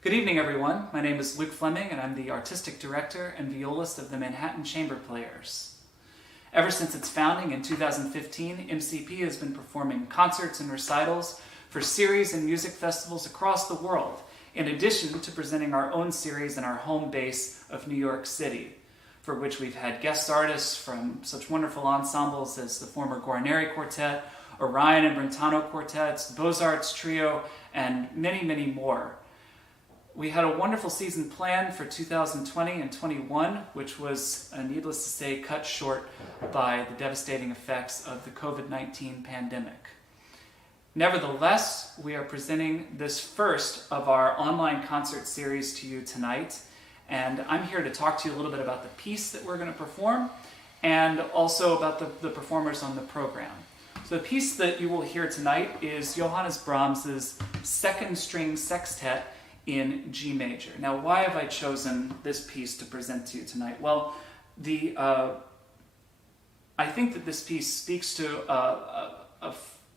Good evening, everyone. My name is Luke Fleming, and I'm the Artistic Director and Violist of the Manhattan Chamber Players. Ever since its founding in 2015, MCP has been performing concerts and recitals for series and music festivals across the world, in addition to presenting our own series in our home base of New York City, for which we've had guest artists from such wonderful ensembles as the former Guarneri Quartet, Orion and Brentano Quartets, Beaux-Arts Trio, and many, many more. We had a wonderful season planned for 2020 and 21, which was, needless to say, cut short by the devastating effects of the COVID-19 pandemic. Nevertheless, we are presenting this first of our online concert series to you tonight, and I'm here to talk to you a little bit about the piece that we're going to perform and also about the performers on the program. So the piece that you will hear tonight is Johannes Brahms' second string sextet in G major. Now, why have I chosen this piece to present to you tonight? Well, I think that this piece speaks to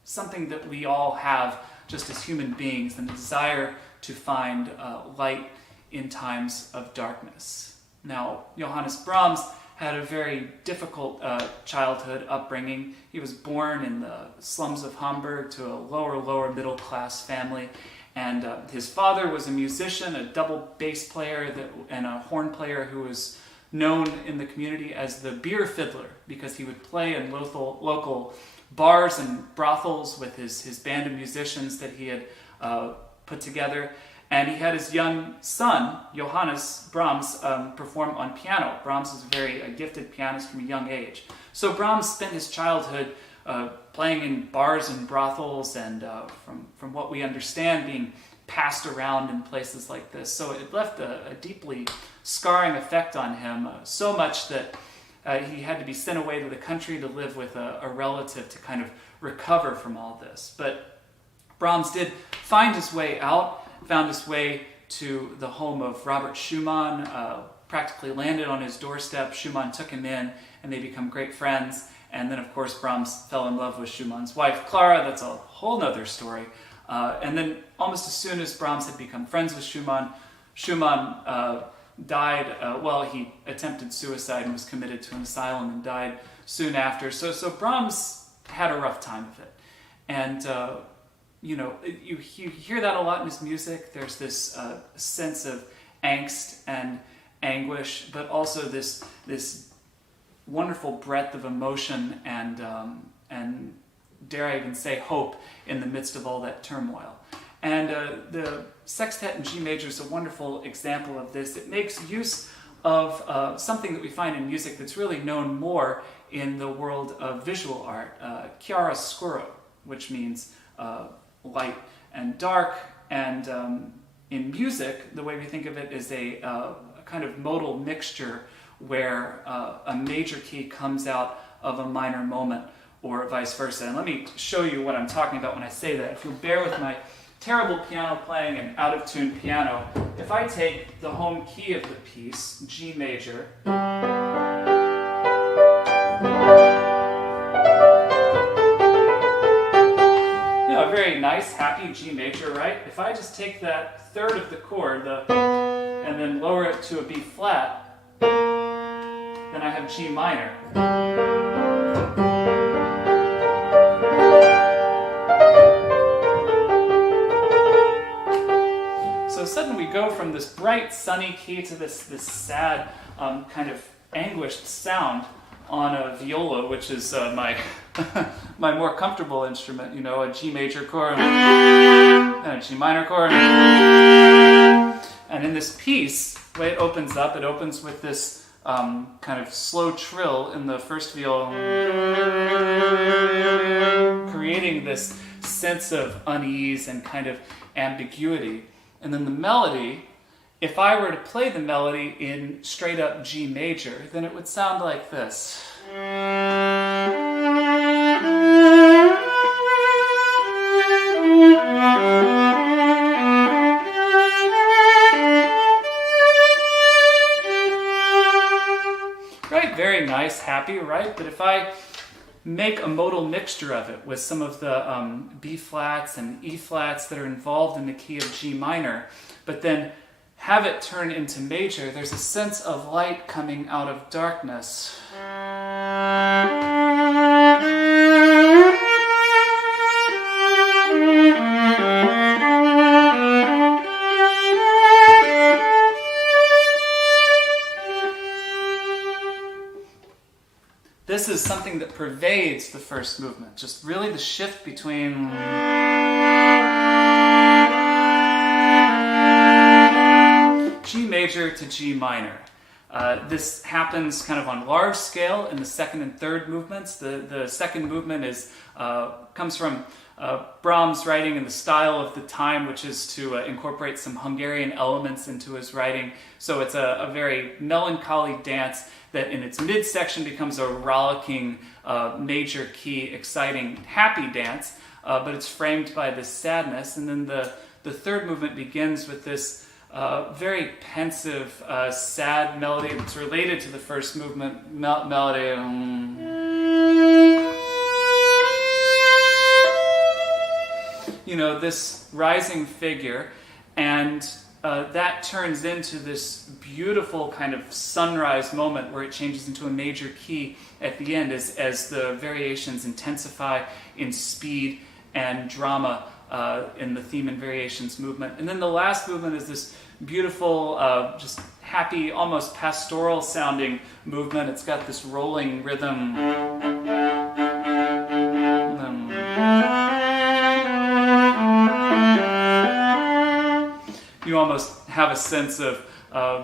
something that we all have just as human beings, and the desire to find light in times of darkness. Now, Johannes Brahms had a very difficult childhood upbringing. He was born in the slums of Hamburg to a lower middle class family. And his father was a musician, a double bass player and a horn player who was known in the community as the beer fiddler, because he would play in local bars and brothels with his band of musicians that he had put together. And he had his young son, Johannes Brahms, perform on piano. Brahms was a very gifted pianist from a young age. So Brahms spent his childhood playing in bars and brothels, and from what we understand, being passed around in places like this. So it left a deeply scarring effect on him, so much that he had to be sent away to the country to live with a relative to kind of recover from all this. But Brahms did find his way out, found his way to the home of Robert Schumann, practically landed on his doorstep. Schumann took him in, and they become great friends. And then, of course, Brahms fell in love with Schumann's wife, Clara. That's a whole nother story. And then almost as soon as Brahms had become friends with Schumann, Schumann died. He attempted suicide and was committed to an asylum and died soon after. So Brahms had a rough time of it. And, you hear that a lot in his music. There's this sense of angst and anguish, but also this wonderful breadth of emotion and dare I even say hope in the midst of all that turmoil. And the sextet in G major is a wonderful example of this. It makes use of something that we find in music that's really known more in the world of visual art, chiaroscuro, which means light and dark. And in music, the way we think of it is a kind of modal mixture where a major key comes out of a minor moment, or vice versa. And let me show you what I'm talking about when I say that. If you'll bear with my terrible piano playing and out-of-tune piano, if I take the home key of the piece, G major, a very nice, happy G major, right? If I just take that third of the chord, and then lower it to a B flat, then I have G minor. So suddenly we go from this bright, sunny key to this sad, kind of anguished sound on a viola, which is my my more comfortable instrument, a G major chord and a G minor chord. And in this piece, the way it opens with this kind of slow trill in the first viola, creating this sense of unease and kind of ambiguity. And then the melody, if I were to play the melody in straight up G major, then it would sound like this. Right? Very nice, happy, right? But if I make a modal mixture of it with some of the B flats and E flats that are involved in the key of G minor, but then have it turn into major, there's a sense of light coming out of darkness. This is something that pervades the first movement, just really the shift between G major to G minor. This happens kind of on large scale in the second and third movements. The second movement comes from Brahms' writing in the style of the time, which is to incorporate some Hungarian elements into his writing. So it's a very melancholy dance that in its midsection becomes a rollicking, major key, exciting, happy dance, but it's framed by this sadness. And then the third movement begins with this very pensive, sad melody that's related to the first movement melody. You know, this rising figure, and that turns into this beautiful kind of sunrise moment where it changes into a major key at the end as the variations intensify in speed and drama in the theme and variations movement. And then the last movement is this beautiful, just happy, almost pastoral sounding movement. It's got this rolling rhythm. You almost have a sense of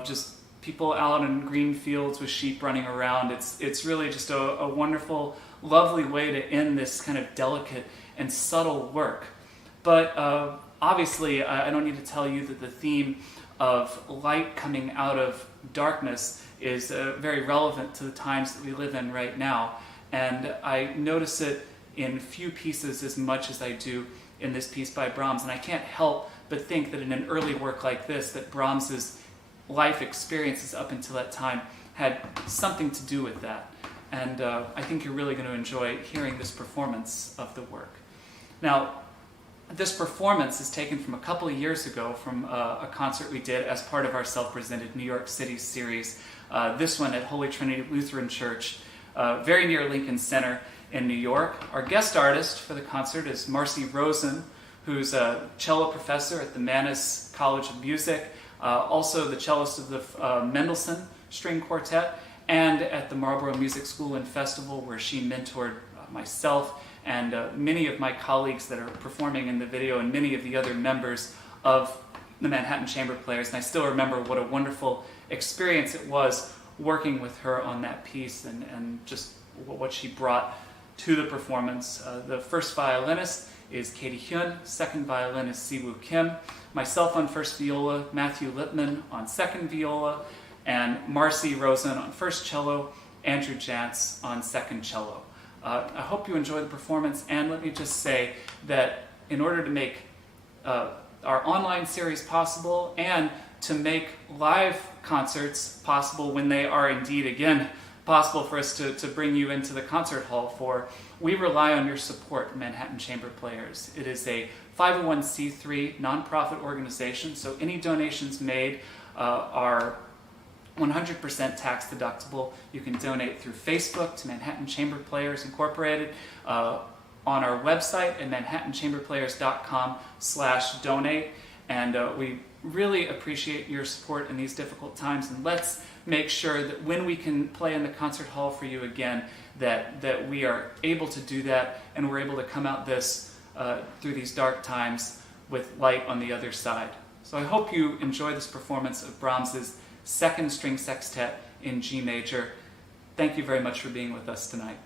just people out in green fields with sheep running around. It's really just a wonderful, lovely way to end this kind of delicate and subtle work. But obviously, I don't need to tell you that the theme of light coming out of darkness is very relevant to the times that we live in right now. And I notice it in few pieces as much as I do in this piece by Brahms. And I can't help but think that in an early work like this, that Brahms's life experiences up until that time had something to do with that. And I think you're really going to enjoy hearing this performance of the work. Now, this performance is taken from a couple of years ago from a concert we did as part of our self-presented New York City series. This one at Holy Trinity Lutheran Church, very near Lincoln Center in New York. Our guest artist for the concert is Marcy Rosen, who's a cello professor at the Mannes College of Music, also the cellist of the Mendelssohn String Quartet, and at the Marlborough Music School and Festival, where she mentored myself and many of my colleagues that are performing in the video, and many of the other members of the Manhattan Chamber Players. And I still remember what a wonderful experience it was working with her on that piece, and just what she brought to the performance. The first violinist is Katie Hyun, second violinist Siwoo Kim, myself on first viola, Matthew Lipman on second viola, and Marcy Rosen on first cello, Andrew Janss on second cello. I hope you enjoy the performance, and let me just say that in order to make our online series possible and to make live concerts possible when they are indeed again possible for us to bring you into the concert hall for, we rely on your support, Manhattan Chamber Players. It is a 501c3 nonprofit organization, so any donations made are 100% tax deductible. You can donate through Facebook to Manhattan Chamber Players Incorporated, on our website at manhattanchamberplayers.com/donate. And we really appreciate your support in these difficult times. And let's make sure that when we can play in the concert hall for you again, that we are able to do that, and we're able to come out through these dark times with light on the other side. So I hope you enjoy this performance of Brahms's second string sextet in G major. Thank you very much for being with us tonight.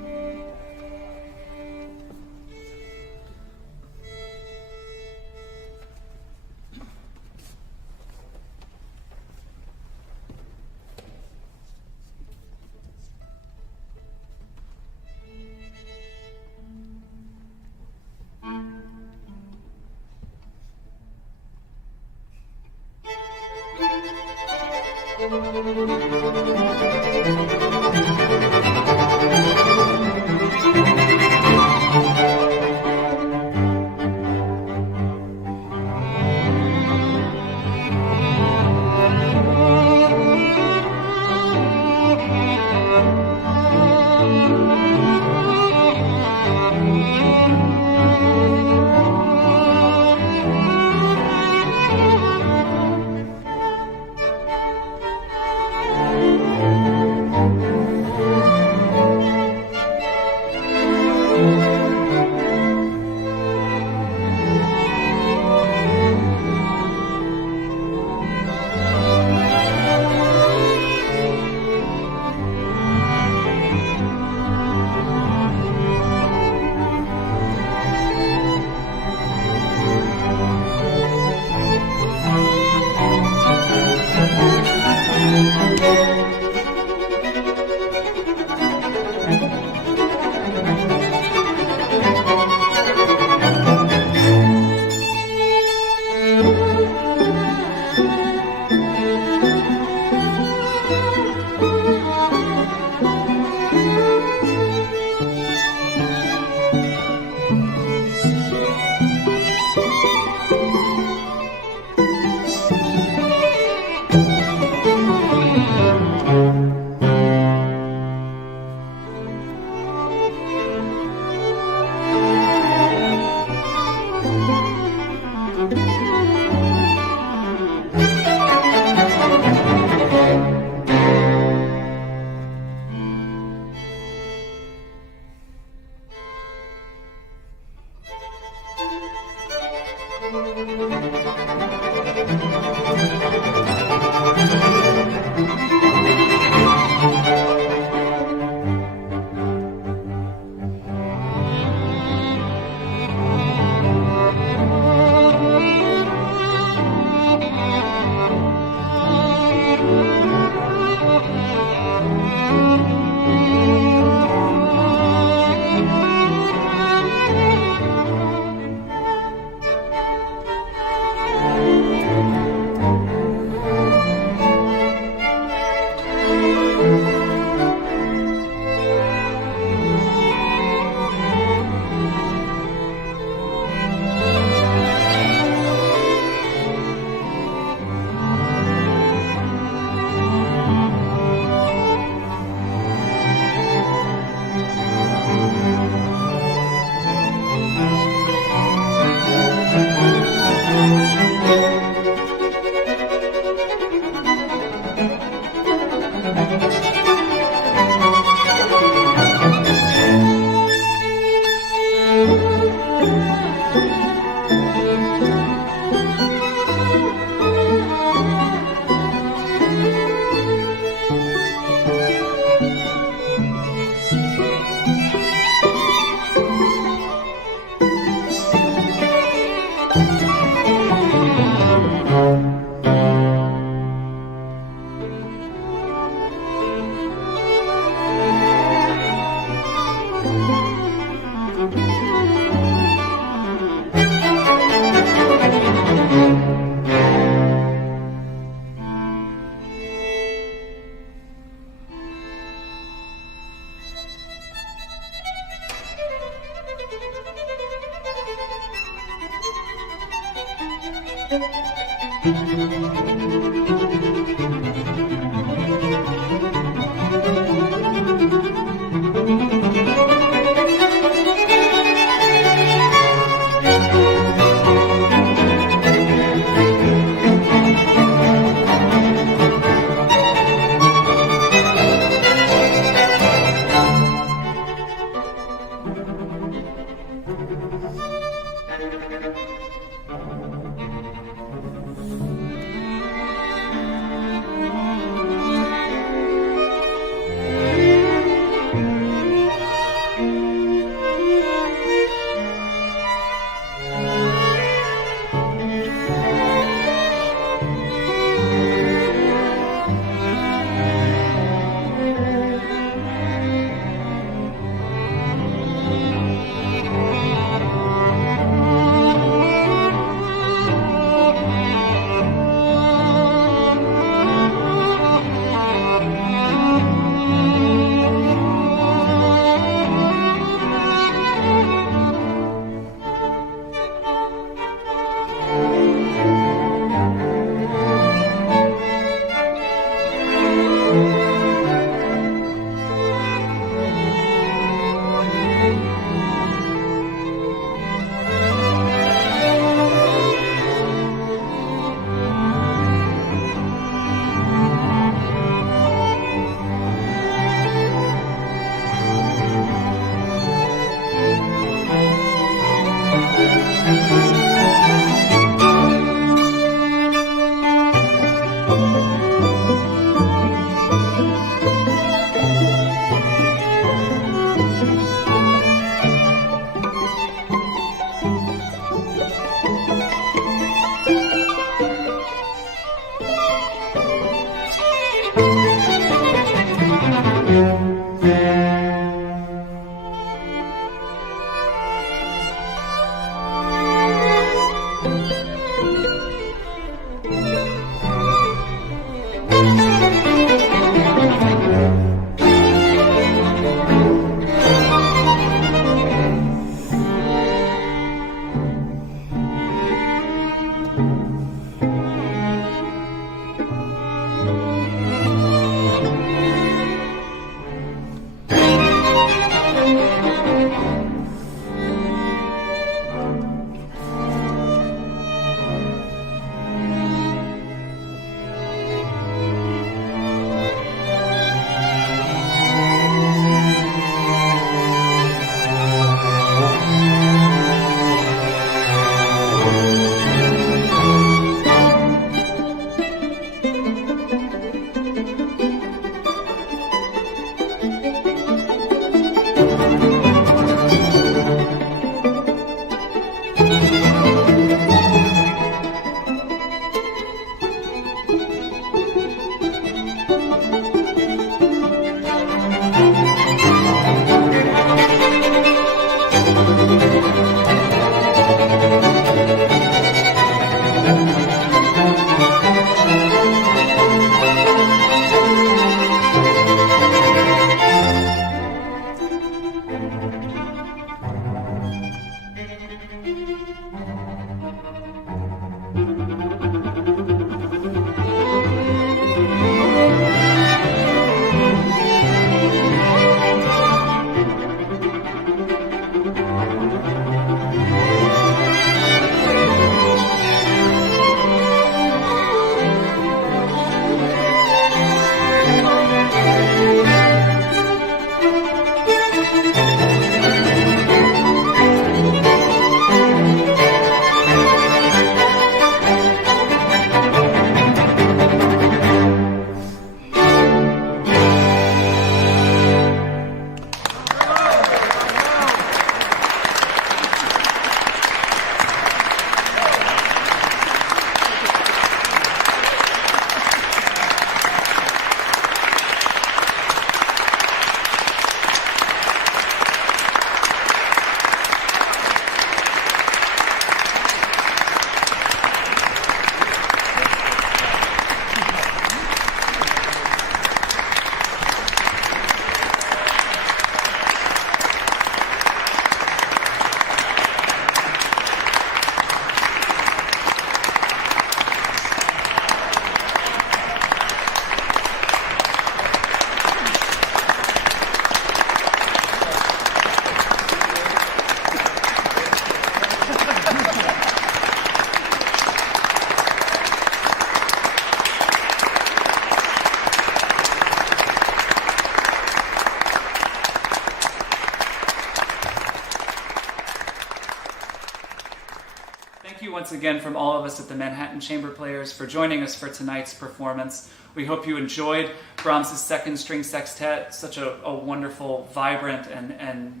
once again from all of us at the Manhattan Chamber Players for joining us for tonight's performance. We hope you enjoyed Brahms' second string sextet, such a wonderful, vibrant, and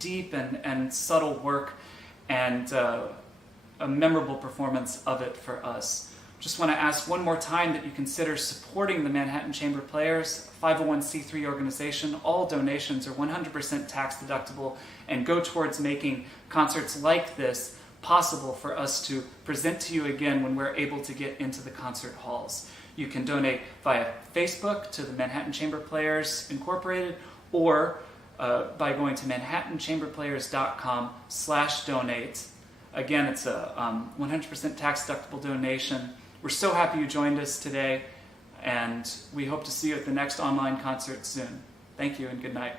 deep and subtle work, and a memorable performance of it for us. Just want to ask one more time that you consider supporting the Manhattan Chamber Players, 501c3 organization. All donations are 100% tax deductible and go towards making concerts like this possible for us to present to you again when we're able to get into the concert halls. You can donate via Facebook to the Manhattan Chamber Players Incorporated, or by going to manhattanchamberplayers.com/donate. Again, it's a 100% tax-deductible donation. We're so happy you joined us today, and we hope to see you at the next online concert soon. Thank you and good night.